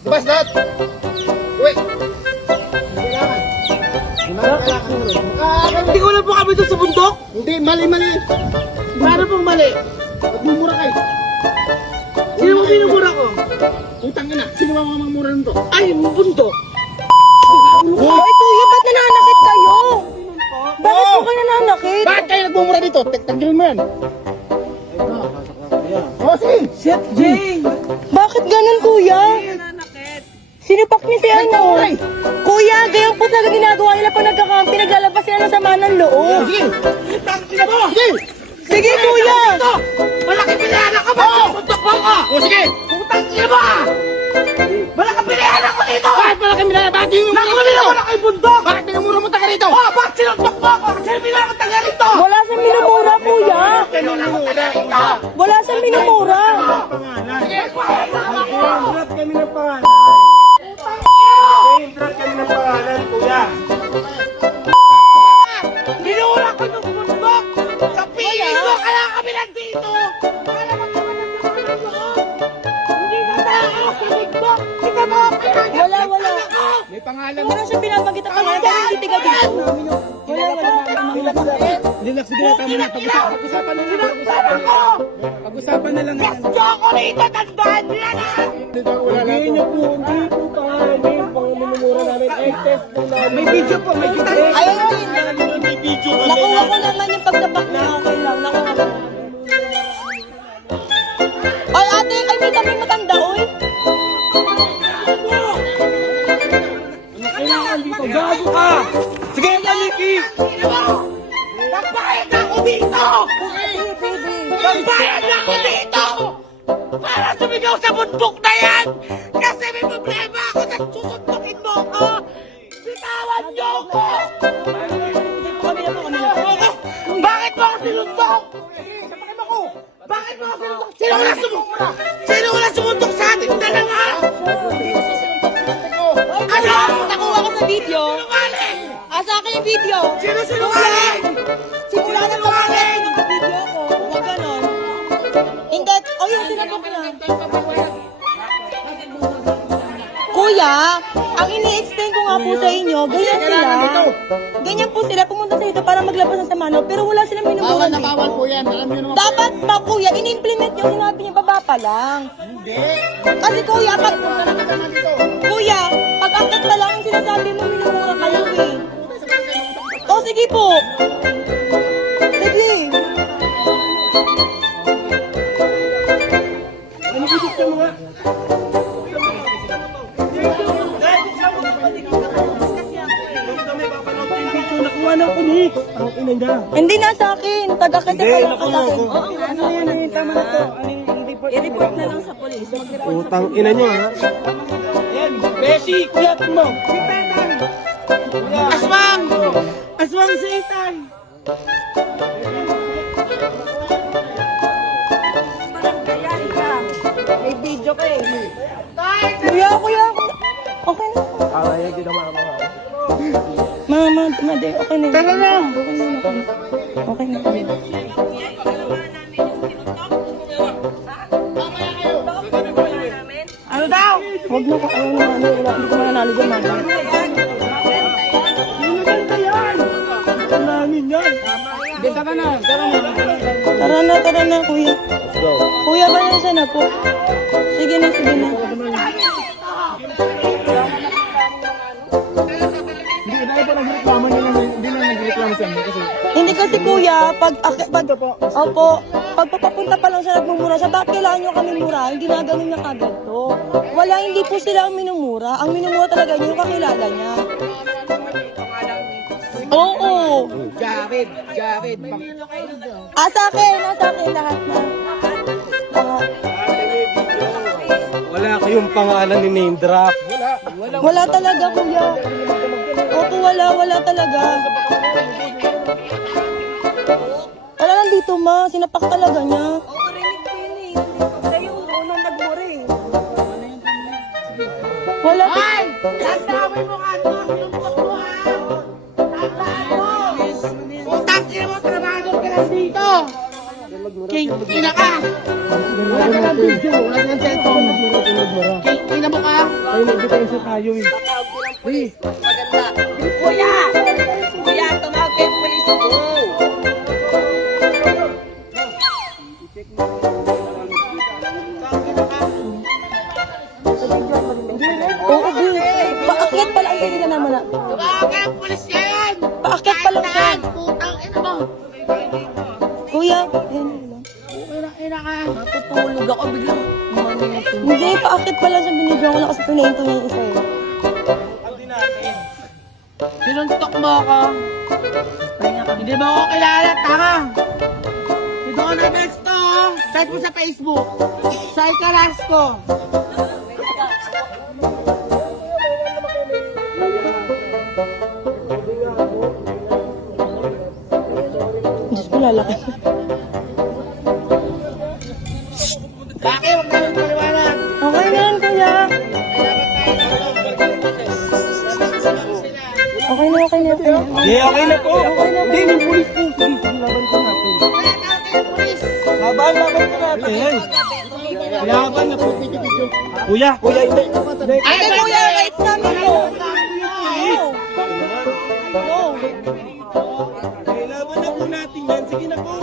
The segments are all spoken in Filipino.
Labas lahat! Uy! Kailangan. Hindi ko lang po kami doon sa bundok. Hindi, mali. Paano pong mali? Magmumura kayo. Sino mo binumura ko? Putang ina, sino ba mamamura nito? Ay, bundok. Ay, kuya, ba't nananakit kayo? Bakit po kayo nananakit? Bakit kayo nagmumura dito? Tagilin mo yan. Oh, sige! Shit, Jay. Bakit ganun, kuya? Sinipak niya si ano? Kuya, ganyan po talaga ginagawa nila pag nagkakampi, naglalabas sila ng sama ng loob. Sige! Tangina mo. Sige! Sige, kuya! Ito, malaki pinayanan ka ba? Bundok ba ka? Oh, sige! Putang ina ba? Malaki pinayanan ko dito. Bakit malaki minaya? Bakit yung Nakuli ako na kay bundok. Bakit pinamura mo taga rito? Oh, bakit sinuntok mo ako? Kasi pinakot taga rito. Wala siyang minumura, kuya! Wala siyang minumura! Drop kami ng pangalan. Drop kami ng pangalan, kuya. Binura ko ng bundok. Sa piling ko, kaya kami nandito. Para magkaman ng loob. Hindi ka tao sa bundok. Hindi ka mga pinagyan. Wala. May pangalan Wala siyang pinapagit ang pangalan dahil hindi tiga dito. Wala. Relax, sige na, tama na. Pag-usapan na lang. Pag-usapan na lang. Gusto ko rito, tandaan niya na. Wala na ito. May video po, may video. Ayun din. Nakuha ko naman yung pagtapak na okay lang. Nakuha ko. Ay, ate, ay may kami matanda, oy. Kailangan dito, gago ka! Sige, Maliki! Nagbayad ako dito! Nagbayad ako dito! Para sumigaw sa bundok na yan! Kasi may problema ako na susuntukin mo ako! Bitawan niyo ako! Bakit mo ako sinuntok? Bakit mo ako sinuntok? Sino wala sumuntok? Sino wala sumuntok sa atin? Dalawa! Ano? Nakuha ko sa video. Sinungaling! Sa akin yung video. Sino sinungaling? Simula na tumagal ng video ko. Huwag ganon. Hindi. O yung sinabok na. Kuya, ang ini-explain ko nga po sa inyo, ganyan sila. Ganyan po sila pumunta sa dito para maglabas ng samano, pero wala silang minumura Bawal na dito. bawal po yan. Alam niyo naman. Dapat pa kuya, in-implement yung sinabi niya baba pa lang. Hindi. Kasi kuya, pag Kasama dito. kuya, pag angkat pa lang yung sinasabi mo, minumura kayo eh. O sige po. Sige. Nakuha ng unik. Ang ina niya. Hindi na sa akin. Taga-kasi pa lang sa akin. Ano yan? Tama na to. I-report na lang sa polis. Utang ina niyo ha. Yan. Beshi, kuyat mo. Si Petan. Aswang. Aswang si Ethan. May video ka eh. Kuya. Okay na. Kaya din naman ako. Mama, okay na. Tara na. Okay na. Ano daw? Huwag na ko. Ayaw na. Hindi ko mananalo dyan, mama. Kailangan yan. Tara na, kuya. Let's go. Kuya, balansa na po. Sige na. Hindi na nagreklamo sa inyo kasi Hindi kasi kuya, pag papapunta pa lang siya nagmumura siya, bakit kailangan nyo kami mura? Hindi na ganun na kagad to. Wala, hindi po sila ang minumura. Ang minumura talaga niya, yung kakilala niya. Oo. Jared. Sa akin lahat na. Lahat. Wala kayong pangalan ni name drop. Wala talaga kuya. Opo, wala talaga. Wala lang dito ma, sinapak talaga niya. Wala. Ay! Tandawin mo nga ito! Sinuntok mo ha! Tandaan mo! Utang mo, trabador ka lang dito! King, ina ka! Wala ka ng video, wala ka ng cellphone. King, ina mo ka? Ay, nag-depensa tayo eh. Maganda. Kuya! Kuya, tumawag kayo police. Go! Oo, paakyat pala ang kanina naman na. Tumawag ang pulis yan! Paakyat pa lang siya. Putang ina mo! Kuya, yan lang. Ina ka! Natutulog ako biglang. Hindi, paakyat pa lang siya. Binigyan ko lang kasi tunayin yung isa eh. Sinuntok mo ako. Hindi mo ako kilala, tanga. Dito ko na next to. Search mo sa Facebook. Shai Carrasco. Diyos ko lalaki. Bakit? Huwag namin paliwanag. Okay na yan, kuya. Okay na, okay na, okay na. Okay na po. Hindi, yung pulis po. Sige, laban po natin. Laban po natin. Laban na po. Kuya, hindi. Ay, kuya, rights namin to. Laban na po natin yan. Sige na po.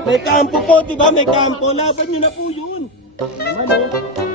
May kampo po, di ba? May kampo. Laban nyo na po yun. Naman, oh.